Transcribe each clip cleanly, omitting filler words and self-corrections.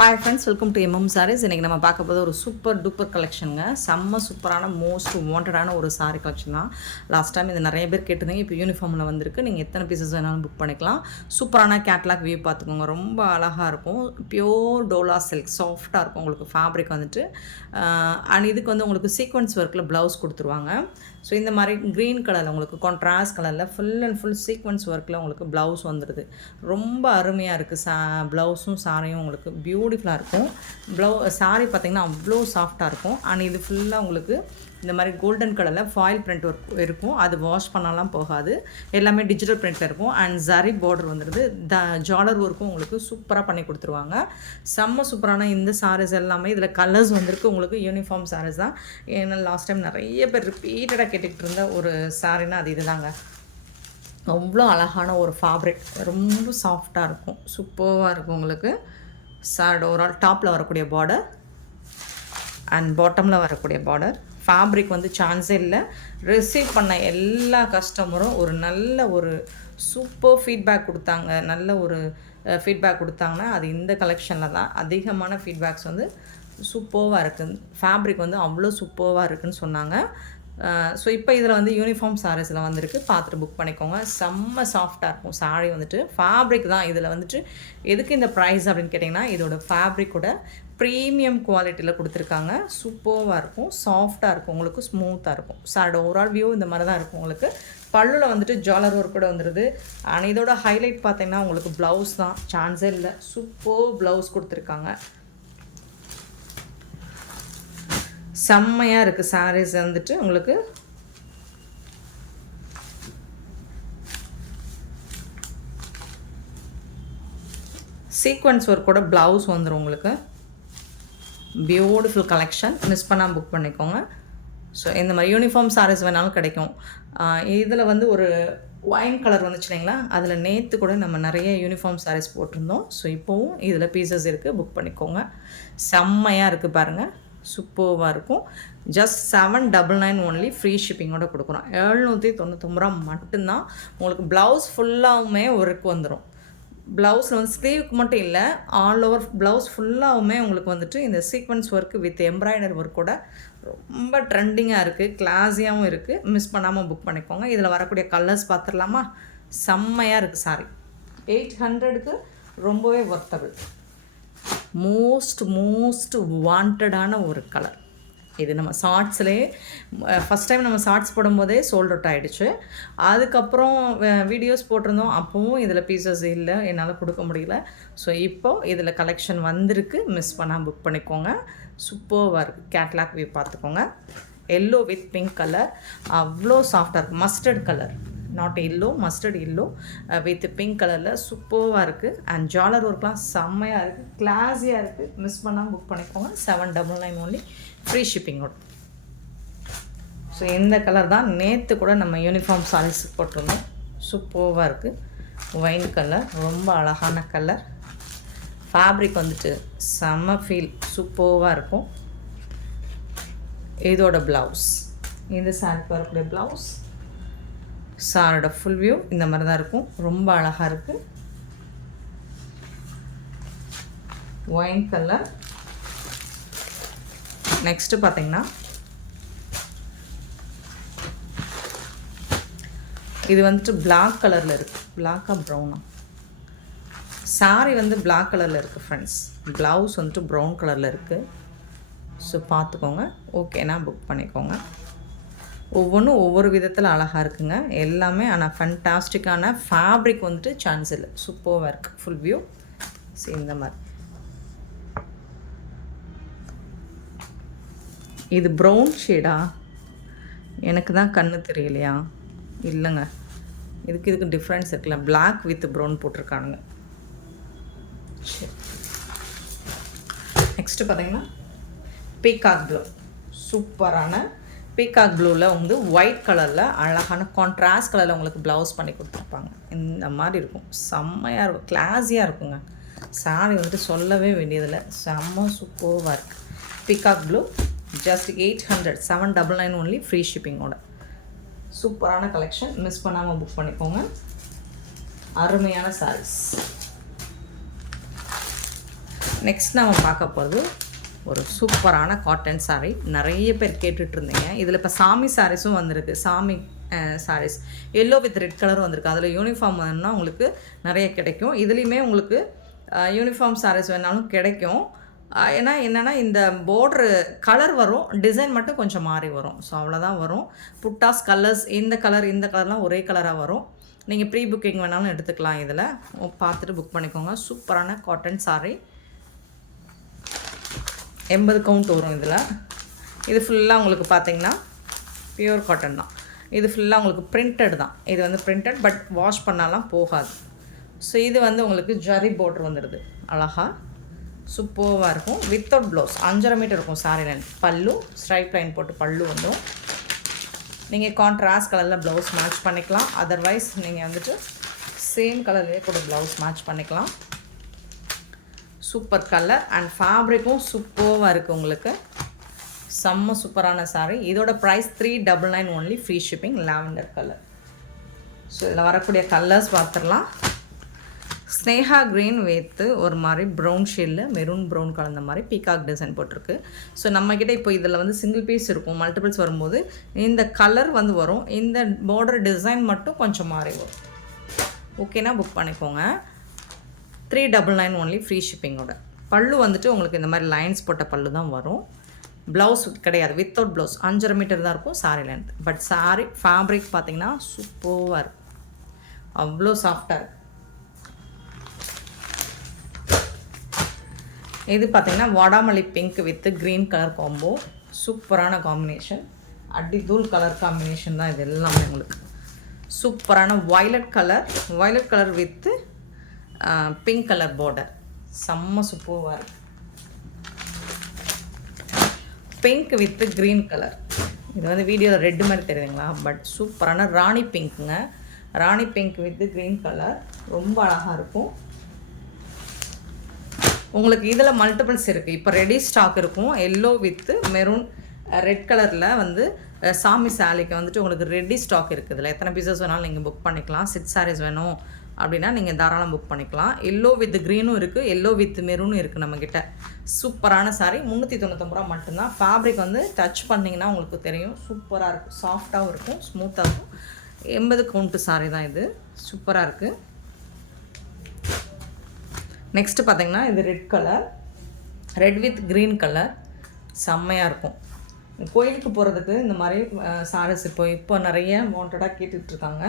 Hi friends, welcome to MM saris. இன்றைக்கி நம்ம பார்க்க போது ஒரு சூப்பர் டூப்பர் கலெக்ஷனுங்க. செம்ம சூப்பரான மோஸ்ட் வாண்டடான ஒரு சாரீ கலெக்ஷன் தான். லாஸ்ட் டைம் இது நிறைய பேர் கேட்டிருந்தீங்க. இப்போ யூனிஃபார்மில் வந்திருக்கு. நீங்கள் எத்தனை பீசஸ் வேணாலும் புக் பண்ணிக்கலாம். சூப்பரான கேட்லாக் வியூ பார்த்துக்கோங்க. ரொம்ப அழகாக இருக்கும். பியோர் டோலா சில்க் சாஃப்டாக இருக்கும். உங்களுக்கு ஃபேப்ரிக் வந்துட்டு அண்ட் இதுக்கு வந்து உங்களுக்கு சீக்வன்ஸ் ஒர்க்கில் ப்ளவுஸ் கொடுத்துருவாங்க. ஸோ இந்த மாதிரி க்ரீன் கலரில் உங்களுக்கு கான்ட்ராஸ்ட் கலரில் ஃபுல் அண்ட் ஃபுல் சீக்வன்ஸ் ஒர்க்கில் உங்களுக்கு ப்ளவுஸ் வந்துடுது. ரொம்ப அருமையாக இருக்குது. ப்ளவுஸும் சாரியும் உங்களுக்கு பியூட்டிஃபுல்லாக இருக்கும். சாரி பார்த்திங்கன்னா அவ்வளோ சாஃப்டாக இருக்கும். அண்ட் இது ஃபுல்லாக உங்களுக்கு இந்த மாதிரி கோல்டன் கலரில் ஃபாயில் பிரிண்ட் ஒர்க் இருக்கும். அது வாஷ் பண்ணலாம் போகாது. எல்லாமே டிஜிட்டல் பிரிண்டில் இருக்கும். அண்ட் ஜரி பார்டர் வந்துடுது. ஜாலர் ஒர்க்கும் உங்களுக்கு சூப்பராக பண்ணி கொடுத்துருவாங்க. செம்ம சூப்பரான இந்த சாரீஸ் எல்லாமே இதில் கலர்ஸ் வந்திருக்கு. உங்களுக்கு யூனிஃபார்ம் சாரீஸ் தான். ஏன்னா லாஸ்ட் டைம் நிறைய பேர் ரிப்பீட்டடாக கேட்டுக்கிட்டு இருந்த ஒரு சாரீனா அது இதுதாங்க. அவ்வளோ அழகான ஒரு ஃபேப்ரிக், ரொம்ப சாஃப்டாக இருக்கும். சூப்பராக இருக்கும் உங்களுக்கு. சாரோட ஓவரால் டாப்பில் வரக்கூடிய பார்டர் அண்ட் பாட்டமில் வரக்கூடிய பார்டர். ஃபேப்ரிக் வந்து சான்ஸே இல்லை. ரிசீவ் பண்ண எல்லா கஸ்டமரும் ஒரு நல்ல ஒரு சூப்பர் ஃபீட்பேக் கொடுத்தாங்க. நல்ல ஒரு ஃபீட்பேக் கொடுத்தாங்கன்னா அது இந்த கலெக்ஷனில் தான். அதிகமான ஃபீட்பேக்ஸ் வந்து சூப்பராக இருக்குது. ஃபேப்ரிக் வந்து அவ்வளோ சூப்பராக இருக்குதுன்னு சொன்னாங்க. ஸோ இப்போ இதில் வந்து யூனிஃபார்ம் சாரீஸில் வந்துருக்கு. பார்த்துட்டு புக் பண்ணிக்கோங்க. செம்ம சாஃப்டாக இருக்கும் சாரீ வந்துட்டு. ஃபேப்ரிக் தான் இதில் வந்துட்டு. எதுக்கு இந்த ப்ரைஸ் அப்படின்னு கேட்டிங்கன்னா, இதோட ஃபேப்ரிக்கோட ப்ரீமியம் குவாலிட்டியில் கொடுத்துருக்காங்க. சூப்பராக இருக்கும். சாஃப்டாக இருக்கும். உங்களுக்கு ஸ்மூத்தாக இருக்கும். சாரோட ஓவரால் வியூ இந்த மாதிரி தான் இருக்கும். உங்களுக்கு பல்லுவில் வந்துட்டு ஜாலர் ஒர்க் கூட வந்துடுது. ஆனால் இதோட ஹைலைட் பார்த்திங்கன்னா உங்களுக்கு ப்ளவுஸ் தான். சான்ஸே இல்லை. சூப்பர் ப்ளவுஸ் கொடுத்துருக்காங்க. செம்மையாக இருக்குது சாரீஸ் வந்துட்டு. உங்களுக்கு சீக்வன்ஸ் ஒர்க்கோட ப்ளவுஸ் வந்துடும். உங்களுக்கு பியூட்டிஃபுல் கலெக்ஷன். மிஸ் பண்ணாமல் புக் பண்ணிக்கோங்க. ஸோ இந்த மாதிரி யூனிஃபார்ம் சாரீஸ் வேணாலும் கிடைக்கும். இதில் வந்து ஒரு ஒயின் கலர் வந்துச்சு இல்லைங்களா, அதில் நேற்று கூட நம்ம நிறைய யூனிஃபார்ம் சாரீஸ் போட்டிருந்தோம். ஸோ இப்போவும் இதில் பீசஸ் இருக்குது. புக் பண்ணிக்கோங்க. செம்மையாக இருக்குது பாருங்கள். சூப்பராக இருக்கும். Just 799 only. ஃப்ரீ ஷிப்பிங்கோட கொடுக்குறோம். 799 ரூபா மட்டும்தான். உங்களுக்கு ப்ளவுஸ் ஃபுல்லாகவுமே ஒர்க் வந்துடும். ப்ளவுஸில் வந்து ஸ்லீவுக்கு மட்டும் இல்லை, ஆல் ஓவர் ப்ளவுஸ் ஃபுல்லாகவுமே உங்களுக்கு வந்துட்டு இந்த சீக்வன்ஸ் ஒர்க்கு வித் எம்ப்ராய்டரி ஒர்க்கோட ரொம்ப ட்ரெண்டிங்காக இருக்குது. கிளாஸியாகவும் இருக்குது. மிஸ் பண்ணாமல் புக் பண்ணிக்கோங்க. இதில் வரக்கூடிய கலர்ஸ் பார்த்துடலாமா? செம்மையாக இருக்குது சாரி. 800க்கு ரொம்பவே ஒர்த்தபிள். மோஸ்ட் வாண்டடான ஒரு கலர் இது. நம்ம ஷார்ட்ஸ்லேயே ஃபஸ்ட் டைம் நம்ம ஷார்ட்ஸ் போடும்போதே சோல்ட் அவுட் ஆகிடுச்சு. அதுக்கப்புறம் வீடியோஸ் போட்டிருந்தோம். அப்போவும் இதில் பீசஸ் இல்லை, என்னால் கொடுக்க முடியல. ஸோ இப்போது இதில் கலெக்ஷன் வந்திருக்கு. மிஸ் பண்ணால் புக் பண்ணிக்கோங்க. சூப்பராக இருக்குது. கேட்லாக் வியூ பார்த்துக்கோங்க. எல்லோ வித் பிங்க் கலர் அவ்வளோ சாஃப்டாக இருக்குது. Mustard colour, not yellow, mustard yellow with pink கலரில் சூப்பராக இருக்குது. அண்ட் ஜாலர் ஒர்க்லாம் செம்மையாக இருக்குது. கிளாஸியாக இருக்குது. மிஸ் பண்ணாமல் புக் பண்ணிக்கோங்க. 799 ஒன்லி. ஃப்ரீ ஷிப்பிங்கோட. ஸோ இந்த கலர் தான் நேற்று கூட நம்ம யூனிஃபார்ம் சாரீஸ் போட்டிருந்தோம். சூப்பராக இருக்குது. ஒயின் கலர், ரொம்ப அழகான கலர். ஃபேப்ரிக் வந்துட்டு செம்ம ஃபீல். சூப்பராக இருக்கும். இதோட ப்ளவுஸ், இந்த சாரிக்கு வரக்கூடிய ப்ளவுஸ். சாரோட ஃபுல் வியூ இந்த மாதிரி தான் இருக்கும். ரொம்ப அழகாக இருக்குது. Wine colour. நெக்ஸ்ட்டு பார்த்திங்கன்னா இது வந்துட்டு பிளாக் கலரில் இருக்குது. பிளாக்காக ப்ரௌனா சாரி வந்து பிளாக் கலரில் இருக்குது ஃப்ரெண்ட்ஸ். ப்ளவுஸ் வந்துட்டு ப்ரௌன் கலரில் இருக்குது. ஸோ பார்த்துக்கோங்க. ஓகேனா புக் பண்ணிக்கோங்க. ஒவ்வொன்றும் ஒவ்வொரு விதத்தில் அழகாக இருக்குங்க எல்லாமே. ஆனால் ஃபண்டாஸ்டிக்கான ஃபேப்ரிக் வந்துட்டு சான்ஸ் இல்லை. சூப்பராக இருக்குது. ஃபுல் வியூ இந்த மாதிரி. இது ப்ரௌன் ஷேடா? எனக்கு தான் கண்ணு தெரியலையா? இல்லைங்க, இதுக்கு டிஃப்ரென்ஸ் இருக்குல்ல. பிளாக் வித் ப்ரௌன் போட்டிருக்கானுங்க. சரி, நெக்ஸ்ட்டு பார்த்தீங்கன்னா பீகாக் ப்ளூ. சூப்பரான பீகாக் ப்ளூவில் வந்து ஒயிட் கலரில் அழகான கான்ட்ராஸ்ட் கலரில் உங்களுக்கு ப்ளவுஸ் பண்ணி கொடுத்துருப்பாங்க. இந்த மாதிரி இருக்கும். செம்மையாக இருக்கும். கிளாஸியாக இருக்குங்க. சாரி வந்துட்டு சொல்லவே வேண்டியதில்லை. செம்ம சூப்பராக இருக்குது. Peacock blue just 800, 799 only. Free ஷிப்பிங்கோட. சூப்பரான கலெக்ஷன். மிஸ் பண்ணாமல் புக் பண்ணிக்கோங்க. அருமையான சாரீஸ். நெக்ஸ்ட் நம்ம பார்க்க போகிறது ஒரு சூப்பரான காட்டன் சாரீ. நிறைய பேர் கேட்டுட்ருந்தீங்க. இதில் இப்போ சாமி சாரீஸும் வந்திருக்கு. சாமி சாரீஸ் எல்லோ வித் ரெட் கலரும் வந்திருக்கு. அதில் யூனிஃபார்ம் வேணும்னா உங்களுக்கு நிறைய கிடைக்கும். இதுலேயுமே உங்களுக்கு யூனிஃபார்ம் சாரீஸ் வேணாலும் கிடைக்கும். ஏன்னா என்னென்னா இந்த பார்ட்ரு கலர் வரும், டிசைன் மட்டும் கொஞ்சம் மாறி வரும். ஸோ அவ்வளோதான் வரும். புட்டாஸ் கலர்ஸ் இந்த கலர்லாம் ஒரே கலராக வரும். நீங்கள் ப்ரீ புக்கிங் வேணாலும் எடுத்துக்கலாம். இதில் பார்த்துட்டு புக் பண்ணிக்கோங்க. சூப்பரான காட்டன் சாரீ. 80 கவுண்ட் வரும் இதில். இது ஃபுல்லாக உங்களுக்கு பார்த்திங்கன்னா பியூர் காட்டன் தான். இது ஃபுல்லாக உங்களுக்கு பிரிண்டட் தான். இது வந்து பிரிண்டட், பட் வாஷ் பண்ணாலாம் போகாது. ஸோ இது வந்து உங்களுக்கு ஜரி பார்டர் வந்துடுது. அழகாக சூப்பராக இருக்கும். வித்தவுட் ப்ளவுஸ் 5.5 மீட்டர் இருக்கும் சாரீ லென்த். பல்லு ஸ்ட்ரைப் லைன் போட்டு பல்லு வந்துடும். நீங்கள் கான்ட்ராஸ்ட் கலரில் ப்ளவுஸ் மேட்ச் பண்ணிக்கலாம். அதர்வைஸ் நீங்கள் வந்துட்டு சேம் கலர்லேயே கூட ப்ளவுஸ் மேட்ச் பண்ணிக்கலாம். சூப்பர் கலர் அண்ட் ஃபேப்ரிக்கும் சூப்பராக இருக்குது. உங்களுக்கு செம்ம சூப்பரான சாரீ. இதோட price 399 only, free shipping. Lavender colour. So இதில் வரக்கூடிய கலர்ஸ் பார்த்துடலாம். ஸ்னேஹா க்ரீன் வைத்து ஒரு மாதிரி ப்ரௌன் ஷேடில் மெரூன் ப்ரௌன் கலந்த மாதிரி பீகாக் டிசைன் போட்டிருக்கு. ஸோ நம்மக்கிட்ட இப்போ இதில் வந்து சிங்கிள் பீஸ் இருக்கும். மல்டிபிள்ஸ் வரும்போது இந்த கலர் வந்து வரும். இந்த பார்டர் டிசைன் மட்டும் கொஞ்சம் மாறி வரும். ஓகேனா புக் பண்ணிக்கோங்க. 399 ஒன்லி, ஃப்ரீ ஷிப்பிங்கோட. பல்லு வந்துட்டு உங்களுக்கு இந்த மாதிரி லைன்ஸ் போட்ட பல்லு தான் வரும். ப்ளவுஸ் கிடையாது, வித்தவுட் ப்ளவுஸ். 5.5 மீட்டர் தான் இருக்கும் sari length. But sari fabric பார்த்திங்கன்னா சூப்பராக இருக்கும். அவ்வளோ சாஃப்டாக இருக்குது. இது பார்த்திங்கன்னா வாடாமல்லி pink with green colour combo. சூப்பரான காம்பினேஷன். அடிதூள் கலர் காம்பினேஷன் தான் இது எல்லாமே. உங்களுக்கு சூப்பரான violet colour with pink colour border. செம்ம சூப்பராக இருக்குது. Pink with green colour. இது வந்து வீடியோவில் ரெட்டு மாதிரி தெரியுதுங்களா? பட் சூப்பரான ராணி பிங்க்குங்க. ராணி பிங்க் வித் க்ரீன் கலர் ரொம்ப அழகாக இருக்கும். உங்களுக்கு இதில் மல்டிபிள்ஸ் இருக்குது. இப்போ ரெடி ஸ்டாக் இருக்கும். எல்லோ வித்து மெரூன் ரெட் கலரில் வந்து சாமி சாலிக்கு வந்துட்டு உங்களுக்கு ரெடி ஸ்டாக் இருக்குது. இதில் எத்தனை பீசஸ் வேணாலும் நீங்கள் புக் பண்ணிக்கலாம். 6 சாரீஸ் வேணும் அப்படின்னா நீங்கள் தாராளம் புக் பண்ணிக்கலாம். எல்லோ வித் க்ரீனும் இருக்குது, எல்லோ வித் மெரூனும் இருக்குது நம்மக்கிட்ட. சூப்பரான சாரீ. 399 ரூபா மட்டும்தான். ஃபேப்ரிக் வந்து டச் பண்ணிங்கன்னா உங்களுக்கு தெரியும். சூப்பராக இருக்கும். சாஃப்டாகவும் இருக்கும், ஸ்மூத்தாக இருக்கும். 80 கவுண்ட்டு சாரீ தான் இது. சூப்பராக இருக்குது. நெக்ஸ்ட்டு பார்த்திங்கன்னா இது red colour, red with green colour. செம்மையாக இருக்கும். கோயிலுக்கு போகிறதுக்கு இந்த மாதிரி சாரீஸ் இப்போ நிறைய வாண்டடாக கேட்டுட்ருக்காங்க.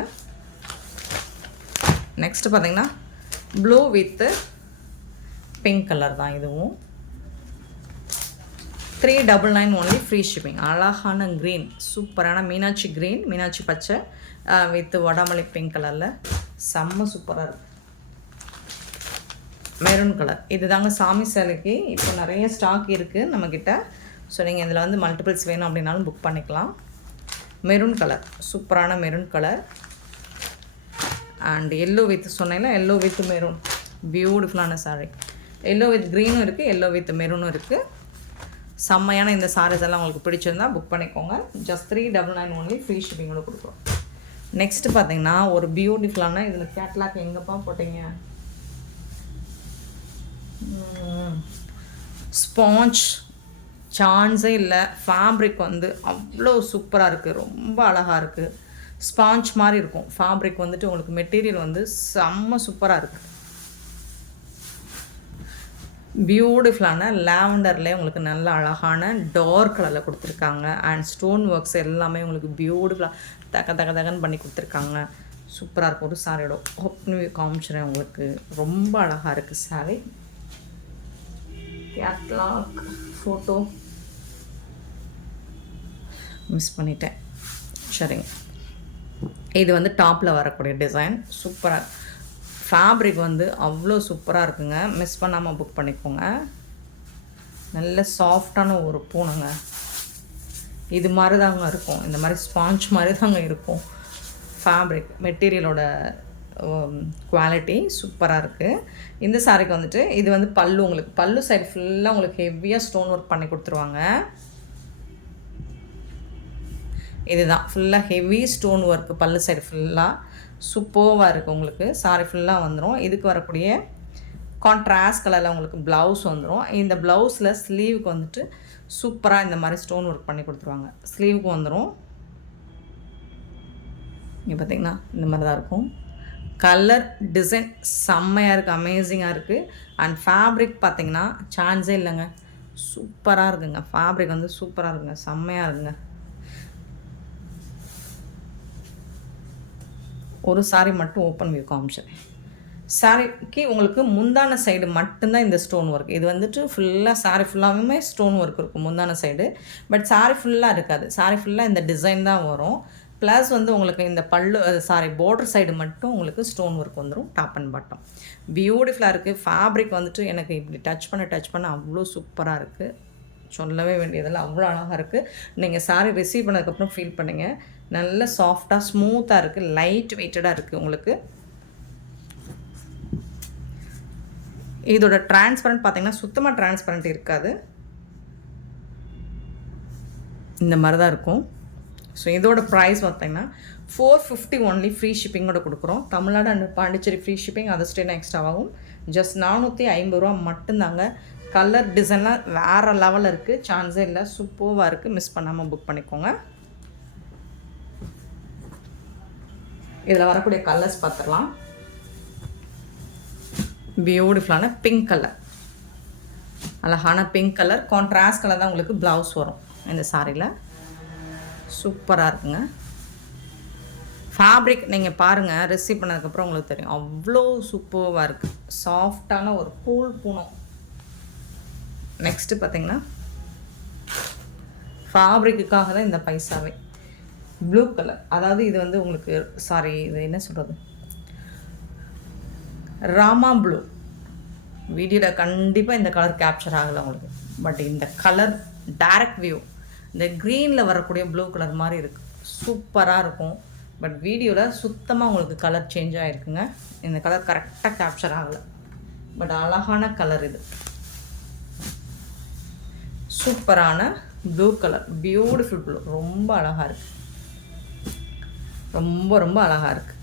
நெக்ஸ்ட்டு பார்த்திங்கன்னா ப்ளூ வித்து பிங்க் கலர் தான் இதுவும். 399 ஒன்லி, ஃப்ரீ ஷிப்பிங். அழகான க்ரீன், சூப்பரான மீனாட்சி க்ரீன், மீனாட்சி பச்சை வித் வடாமல்லி பிங்க் கலரில் செம்ம சூப்பராக இருக்குது. Maroon colour. இது தாங்க சாமி சேலைக்கு இப்போ நிறைய ஸ்டாக் இருக்குது நம்மக்கிட்ட. ஸோ நீங்கள் இதில் வந்து மல்டிபிள்ஸ் வேணும் அப்படின்னாலும் புக் பண்ணிக்கலாம். மெரூன் கலர், சூப்பரான maroon colour. And yellow with சொன்னேன்ல, எல்லோ வித் மெரூன். பியூட்டிஃபுல்லான சாரீ. எல்லோ வித் க்ரீனும் இருக்குது, எல்லோ வித் மெரூனும் இருக்குது. செம்மையான இந்த சாரீஸ் எல்லாம் உங்களுக்கு பிடிச்சிருந்தா புக் பண்ணிக்கோங்க. ஜஸ்ட் 399 ஒன்லி, ஃப்ரீ ஷிப்பிங்கோட கொடுக்குறோம். நெக்ஸ்ட்டு பார்த்தீங்கன்னா ஒரு பியூட்டிஃபுல்லான, இதில் கேட்லாக் எங்கேப்பா போட்டீங்க? ஸ்பாஞ்ச் சான்ஸே இல்லை. ஃபேப்ரிக் வந்து அவ்வளோ சூப்பராக இருக்குது, ரொம்ப அழகாக இருக்குது. ஸ்பாஞ்ச் மாதிரி இருக்கும் ஃபேப்ரிக் வந்துட்டு. உங்களுக்கு மெட்டீரியல் வந்து செம்ம சூப்பராக இருக்குது. பியூட்டிஃபுல்லான லாவெண்டர்லேயே உங்களுக்கு நல்ல அழகான டார்க் கலரில் கொடுத்துருக்காங்க. அண்ட் ஸ்டோன் ஒர்க்ஸ் எல்லாமே உங்களுக்கு பியூட்டிஃபுல்லாக தகன்னு பண்ணி கொடுத்துருக்காங்க. சூப்பராக இருக்கும். ஒரு சாரியோட ஓப்பன் காமிச்சிறேன் உங்களுக்கு. ரொம்ப அழகாக இருக்குது சாரி. கேட்லாக் ஃபோட்டோ மிஸ் பண்ணிட்டேன், சரிங்க. இது வந்து டாப்பில் வரக்கூடிய டிசைன். சூப்பராக ஃபேப்ரிக் வந்து அவ்வளோ சூப்பராக இருக்குங்க. மிஸ் பண்ணாமல் புக் பண்ணிக்கோங்க. நல்ல சாஃப்டான ஒரு பூனைங்க. இது மாதிரி தாங்க இருக்கும். இந்த மாதிரி ஸ்பாஞ்ச் மாதிரி தாங்க இருக்கும் ஃபேப்ரிக். மெட்டீரியலோட குவாலிட்டி சூப்பராக இருக்குது. இந்த சாரிக்கு வந்துட்டு இது வந்து பல்லு. உங்களுக்கு பல்லு சைடு ஃபுல்லாக உங்களுக்கு ஹெவியாக ஸ்டோன் ஒர்க் பண்ணி கொடுத்துருவாங்க. இதுதான் ஃபுல்லாக ஹெவி ஸ்டோன் ஒர்க்கு. பல்லு சைடு ஃபுல்லாக சூப்பராக இருக்குது. உங்களுக்கு சாரி ஃபுல்லாக வந்துடும். இதுக்கு வரக்கூடிய கான்ட்ராஸ்ட் கலரில் உங்களுக்கு ப்ளவுஸ் வந்துடும். இந்த ப்ளவுஸில் ஸ்லீவுக்கு வந்துட்டு சூப்பராக இந்த மாதிரி ஸ்டோன் ஒர்க் பண்ணி கொடுத்துருவாங்க. ஸ்லீவுக்கு வந்துடும். இங்கே பார்த்திங்கன்னா இந்த மாதிரி தான் இருக்கும். கலர் டிசைன் செம்மையாக இருக்குது, அமேசிங்காக இருக்குது. அண்ட் ஃபேப்ரிக் பார்த்திங்கன்னா சான்ஸே இல்லைங்க, சூப்பராக இருக்குங்க. ஃபேப்ரிக் வந்து சூப்பராக இருக்குங்க, செம்மையாக இருக்குங்க. ஒரு சாரி மட்டும் ஓப்பன் வியூ காமிச்சிடுறேன். சாரிக்கு உங்களுக்கு முந்தான சைடு மட்டும்தான் இந்த ஸ்டோன் ஒர்க். இது வந்துட்டு ஃபுல்லாக சாரி ஃபுல்லாகவுமே ஸ்டோன் ஒர்க் இருக்கும் முந்தான சைடு. பட் சாரி ஃபுல்லாக இருக்காது. சாரி ஃபுல்லாக இந்த டிசைன் தான் வரும். ப்ளஸ் வந்து உங்களுக்கு இந்த பார்டர் சைடு மட்டும் உங்களுக்கு ஸ்டோன் ஒர்க் வந்துடும். டாப் அண்ட் பாட்டம் பியூட்டிஃபுல்லாக இருக்குது. ஃபேப்ரிக் வந்துட்டு எனக்கு இப்படி டச் பண்ண அவ்வளோ சூப்பராக இருக்குது. சொல்லவே வேண்டியதில்லை, அவ்வளோ அழகாக இருக்குது. நீங்கள் சாரி ரிசீவ் பண்ணதுக்கப்புறம் ஃபீல் பண்ணுங்கள். நல்ல சாஃப்டாக ஸ்மூத்தாக இருக்குது, லைட் வெயிட்டடாக இருக்குது. உங்களுக்கு இதோட டிரான்ஸ்பரண்ட் பார்த்தீங்கன்னா சுத்தமாக டிரான்ஸ்பரண்ட் இருக்காது, இந்த மாதிரி தான் இருக்கும். ஸோ இதோட ப்ரைஸ் பார்த்தீங்கன்னா 450 ஒன்லி. ஃப்ரீ ஷிப்பிங்கோட கொடுக்குறோம். Tamil Nadu and Pondicherry free shipping, அது ஸ்டேட் எக்ஸ்ட்ராவாகும். ஜஸ்ட் 450 ரூபா மட்டும்தாங்க. கலர் டிசைன்லாம் வேறு லெவலில் இருக்குது, சான்ஸே இல்லை, சூப்பராக இருக்குது. மிஸ் பண்ணாமல் புக் பண்ணிக்கோங்க. இதில் வரக்கூடிய கலர்ஸ் பார்த்துடலாம். பியூட்டிஃபுல்லான பிங்க் கலர், அழகான பிங்க் கலர். கான்ட்ராஸ்ட் கலர் தான் உங்களுக்கு ப்ளவுஸ் வரும் இந்த சாரியில். சூப்பராக இருக்குங்க. ஃபேப்ரிக் நீங்கள் பாருங்கள், ரிசீவ் பண்ணதுக்கப்புறம் உங்களுக்கு தெரியும், அவ்வளோ சூப்பராக இருக்குது. சாஃப்டான ஒரு கூல் பூனம். நெக்ஸ்ட்டு பார்த்தீங்கன்னா ஃபேப்ரிக்குக்காக தான் இந்த பைசாவே. ப்ளூ கலர், அதாவது இது வந்து உங்களுக்கு இது என்ன சொல்கிறது, ராமா ப்ளூ. வீடியோவில் கண்டிப்பாக இந்த கலர் கேப்சர் ஆகலை உங்களுக்கு. பட் இந்த கலர் டைரக்ட் வியூ இந்த க்ரீனில் வரக்கூடிய ப்ளூ கலர் மாதிரி இருக்குது, சூப்பராக இருக்கும். பட் வீடியோவில் சுத்தமாக உங்களுக்கு கலர் சேஞ்ச் ஆகிருக்குங்க. இந்த கலர் கரெக்டாக கேப்சர் ஆகலை. பட் அழகான கலர் இது, சூப்பரான ப்ளூ கலர், பியூட்டிஃபுல் ப்ளூ, ரொம்ப அழகாக இருக்குது, ரொம்ப ரொம்ப அழகாக இருக்குது.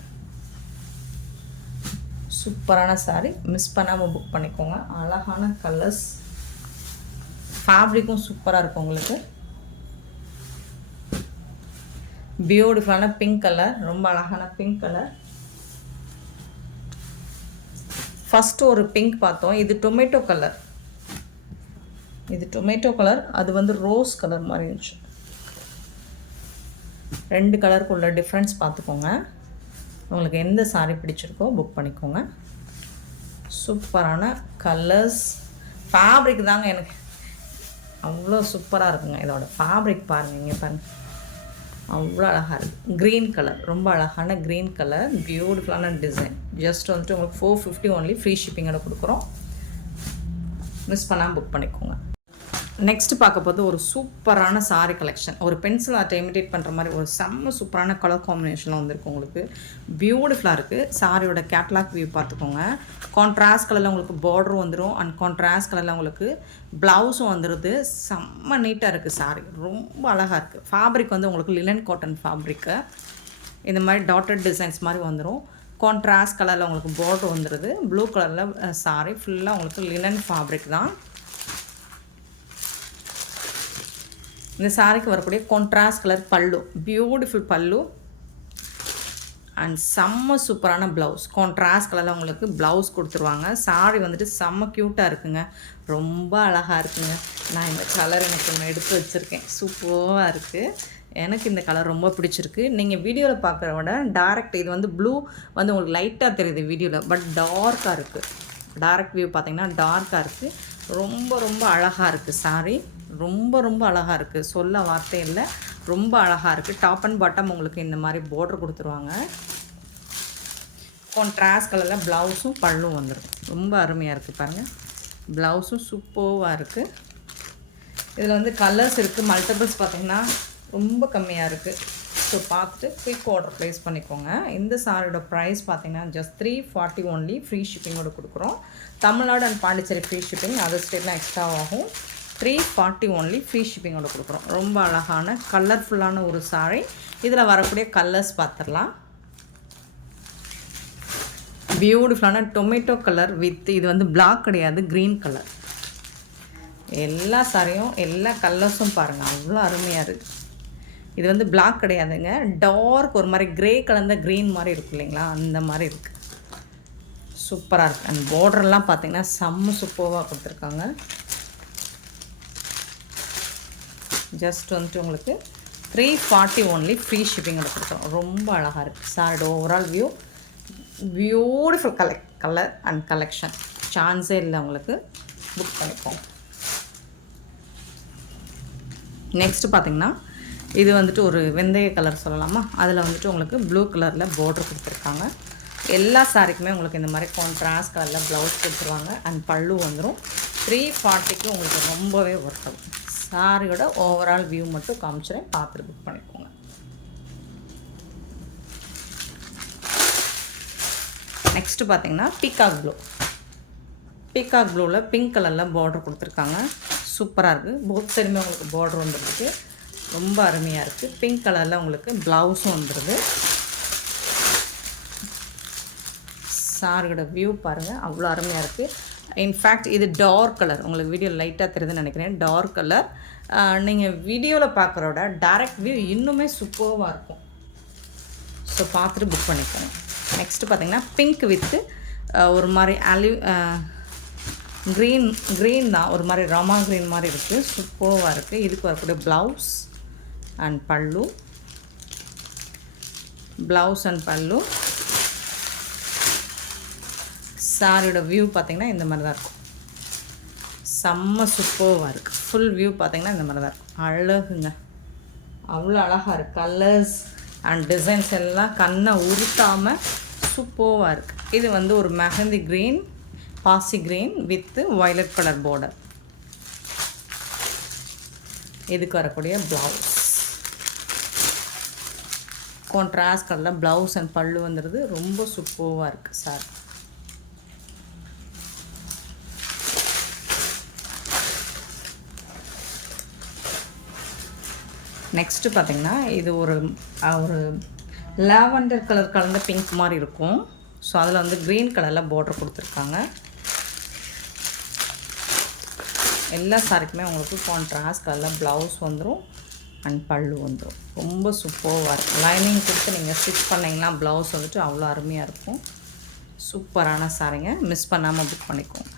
சூப்பரான சாரீ, மிஸ் பண்ணாமல் புக் பண்ணிக்கோங்க. அழகான கலர்ஸ், ஃபேப்ரிக்கும் சூப்பராக இருக்கும் உங்களுக்கு. பியூட்டிஃபுல்லான பிங்க் கலர், ரொம்ப அழகான பிங்க் கலர். ஃபஸ்ட்டு ஒரு பிங்க் பார்த்தோம், இது டொமேட்டோ கலர். அது வந்து ரோஸ் கலர் மாதிரி இருந்துச்சு. ரெண்டு கலருக்குள்ள டிஃப்ரென்ஸ் பார்த்துக்கோங்க. உங்களுக்கு எந்த சாரீ பிடிச்சிருக்கோ புக் பண்ணிக்கோங்க. சூப்பரான கலர்ஸ், ஃபேப்ரிக் தாங்க எனக்கு அவ்வளோ சூப்பராக இருக்குங்க. இதோட ஃபேப்ரிக் பாருங்கள், இங்கே பாருங்கள், அவ்வளோ அழகாக இருக்குது. க்ரீன் கலர், ரொம்ப அழகான க்ரீன் கலர், பியூட்டிஃபுல்லான டிசைன். ஜஸ்ட் வந்துட்டு உங்களுக்கு 450 ஒன்லி. ஃப்ரீ ஷிப்பிங்கோட கொடுக்குறோம். மிஸ் பண்ணாமல் புக் பண்ணிக்கோங்க. நெக்ஸ்ட் பார்க்க போது ஒரு சூப்பரான சாரீ கலெக்ஷன். ஒரு பென்சில் ஆர்ட் இமிடேட் பண்ணுற மாதிரி ஒரு செம்ம சூப்பரான கலர் காம்பினேஷனில் வந்துருக்கு. உங்களுக்கு பியூட்டிஃபுல்லாக இருக்குது. சாரியோட கேட்லாக் வியூ பார்த்துக்கோங்க. கான்ட்ராஸ்ட் கலரில் உங்களுக்கு பார்டரும் வந்துடும். அண்ட் கான்ட்ராஸ்ட் கலரில் உங்களுக்கு ப்ளவுஸும் வந்துடுது. செம்ம நீட்டாக இருக்குது சாரீ, ரொம்ப அழகாக இருக்குது. ஃபேப்ரிக் வந்து உங்களுக்கு லினன் காட்டன் ஃபேப்ரிக்கு. இந்த மாதிரி டாட்டட் டிசைன்ஸ் மாதிரி வந்துடும். கான்ட்ராஸ்ட் கலரில் உங்களுக்கு பார்டர் வந்துடுது. ப்ளூ கலரில் சாரீ ஃபுல்லாக உங்களுக்கு லினன் ஃபேப்ரிக் தான். இந்த சாரிக்கு வரக்கூடிய கான்ட்ராஸ்ட் கலர் பல்லு, பியூட்டிஃபுல் பல்லு. அண்ட் செம்ம சூப்பரான ப்ளவுஸ். கான்ட்ராஸ்ட் கலரில் உங்களுக்கு ப்ளவுஸ் கொடுத்துருவாங்க. சாரி வந்துட்டு செம்ம க்யூட்டாக இருக்குங்க, ரொம்ப அழகாக இருக்குங்க. நான் இந்த கலர் எனக்கு ஒன்று எடுத்து வச்சுருக்கேன், சூப்பராக இருக்குது. எனக்கு இந்த கலர் ரொம்ப பிடிச்சிருக்கு. நீங்கள் வீடியோவில் பார்க்குற விட டைரக்ட் இது வந்து ப்ளூ வந்து உங்களுக்கு லைட்டாக தெரியுது வீடியோவில், பட் டார்க்காக இருக்குது. டைரக்ட் வியூ பார்த்திங்கன்னா டார்க்காக இருக்குது. ரொம்ப ரொம்ப அழகாக இருக்குது சாரி, ரொம்ப ரொம்ப அழகாக இருக்குது, சொல்ல வார்த்தை இல்லை, ரொம்ப அழகாக இருக்குது. டாப் அண்ட் பாட்டம் உங்களுக்கு இந்த மாதிரி பார்டர் கொடுத்துருவாங்க. கான்ட்ராஸ்ட் கலரில் ப்ளவுஸும் பல்லும் வந்துடும். ரொம்ப அருமையாக இருக்குது பாருங்கள். ப்ளவுஸும் சூப்பராக இருக்குது. இதில் வந்து கலர்ஸ் இருக்குது, மல்டிபிள்ஸ் பார்த்திங்கன்னா ரொம்ப கம்மியாக இருக்குது. ஸோ பார்த்துட்டு குயிக் ஆர்டர் ப்ளேஸ் பண்ணிக்கோங்க. இந்த சாரியோட ப்ரைஸ் பார்த்திங்கன்னா ஜஸ்ட் 340 ஒன்லி. ஃப்ரீ ஷிப்பிங்கோடு கொடுக்குறோம். Tamil Nadu and Pondicherry free shipping, other ஸ்டேட்லாம் எக்ஸ்ட்ரா ஆகும். 340 ஒன்லி. ஃப்ரீ ஷிப்பிங்கோடு கொடுக்குறோம். ரொம்ப அழகான கலர்ஃபுல்லான ஒரு சாரி. இதில் வரக்கூடிய கலர்ஸ் பார்த்துடலாம். பியூட்டிஃபுல்லான டொமேட்டோ கலர் வித் இது வந்து பிளாக் கிடையாது, க்ரீன் கலர். எல்லா சாரியும் எல்லா கலர்ஸும் பாருங்கள், அவ்வளோ அருமையாக இருக்குது. இது வந்து பிளாக் கிடையாதுங்க, டார்க் ஒரு மாதிரி க்ரே கலந்த க்ரீன் மாதிரி இருக்கும் இல்லைங்களா, அந்த மாதிரி இருக்குது. சூப்பராக இருக்குது. அண்ட் பார்டர்லாம் பார்த்தீங்கன்னா செம்ம சூப்பராக கொடுத்துருக்காங்க. ஜஸ்ட் வந்துட்டு உங்களுக்கு 340 ஒன்லி, ஃப்ரீ ஷிப்பிங் கொடுத்துருக்கோம். ரொம்ப அழகாக இருக்குது சாரியோட overall view. Beautiful colour and collection, சான்ஸே இல்லை உங்களுக்கு. புக் பண்ணிப்போம். நெக்ஸ்ட்டு பார்த்திங்கன்னா இது வந்துட்டு ஒரு வெந்தய கலர் சொல்லலாமா, அதில் வந்துட்டு உங்களுக்கு ப்ளூ கலரில் பார்டர் கொடுத்துருக்காங்க. எல்லா சாரிக்குமே உங்களுக்கு இந்த மாதிரி கான்ட்ராஸ்ட் கலரில் ப்ளவுஸ் கொடுத்துருவாங்க. அண்ட் பல்லு வந்துடும். 340க்கு உங்களுக்கு ரொம்பவே ஒர்க் ஆகும். சாரியோட ஓவரால் வியூ மட்டும் காமிச்சிடறேன், பார்த்துட்டு புக் பண்ணிக்கோங்க. நெக்ஸ்ட்டு பார்த்தீங்கன்னா பீகாக் ப்ளூவில் பிங்க் கலரில் பார்டர் கொடுத்துருக்காங்க. சூப்பராக இருக்குது. போத் சைடுமே உங்களுக்கு பார்டர் வந்துருக்கு, ரொம்ப அருமையாக இருக்குது. பிங்க் கலரில் உங்களுக்கு ப்ளவுஸும் வந்துடுது. சாரியோட வியூ பாருங்கள், அவ்வளோ அருமையாக இருக்குது. இன்ஃபேக்ட் இது டார்க் கலர், உங்களுக்கு வீடியோ லைட்டாக தெரியுதுன்னு நினைக்கிறேன். டார்க் கலர் நீங்கள் வீடியோவில் பார்க்குறோட டைரக்ட் வியூ இன்னுமே சூப்பராக இருக்கும். ஸோ பார்த்துட்டு புக் பண்ணிக்கோங்க. நெக்ஸ்ட்டு பார்த்திங்கன்னா பிங்க் வித்து ஒரு மாதிரி க்ரீன் தான், ஒரு மாதிரி ராமா க்ரீன் மாதிரி இருக்குது. சூப்பராக இருக்குது. இதுக்கு வரக்கூடிய ப்ளவுஸ் அண்ட் பல்லு. சாரியோட வியூ பார்த்திங்கன்னா இந்த மாதிரி தான் இருக்கும். செம்ம சூப்பராக இருக்குது. ஃபுல் வியூ பார்த்திங்கன்னா இந்த மாதிரி தான் இருக்கும். அழகுங்க, அவ்வளோ அழகாக இருக்குது. கலர்ஸ் அண்ட் டிசைன்ஸ் எல்லாம் கண்ணை உருட்டாமல் சூப்பராக இருக்குது. இது வந்து ஒரு மெஹந்தி க்ரீன், பாசி green with violet colour border. இதுக்கு வரக்கூடிய ப்ளவுஸ் கான்ட்ராஸ்ட் கலரில் ப்ளவுஸ் அண்ட் பல்லு வந்துடுது. ரொம்ப சூப்பராக இருக்குது சார். நெக்ஸ்ட்டு பார்த்திங்கன்னா இது ஒரு லாவெண்டர் கலர் கலந்த பிங்க் மாதிரி இருக்கும். ஸோ அதில் வந்து க்ரீன் கலரில் பார்டர் கொடுத்துருக்காங்க. எல்லா சாரிக்குமே உங்களுக்கு கான்ட்ராஸ்ட் கலரில் ப்ளவுஸ் வந்துடும் அண்ட் பல்லு வந்துடும். ரொம்ப சூப்பராக இருக்கும். லைனிங் கொடுத்து நீங்கள் ஸ்டிச் பண்ணிங்கன்னா ப்ளவுஸ் வந்துட்டு அவ்வளோ அருமையாக இருக்கும். சூப்பரான சாரிங்க, மிஸ் பண்ணாமல் புக் பண்ணிக்கோங்க.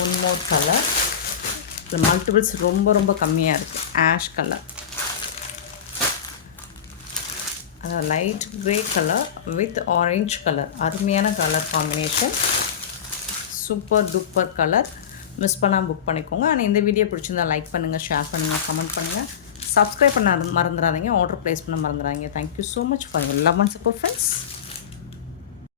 ஒன் மோர் கலர், மல்டிபிள்ஸ் ரொம்ப கம்மியாக இருக்குது. ஆஷ் கலர், அதாவது light grey colour with orange colour. அருமையான colour combination, super duper colour. Miss பண்ணால் புக் பண்ணிக்கோங்க. ஆனால் இந்த வீடியோ பிடிச்சிருந்தால் லைக் பண்ணுங்கள், ஷேர் பண்ணுங்கள், கமெண்ட் பண்ணுங்கள், சப்ஸ்கிரைப் பண்ண மறந்துடாதீங்க, ஆர்டர் ப்ளேஸ் பண்ண மறந்துடாதீங்க. Thank you so much for your love and support friends.